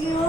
You.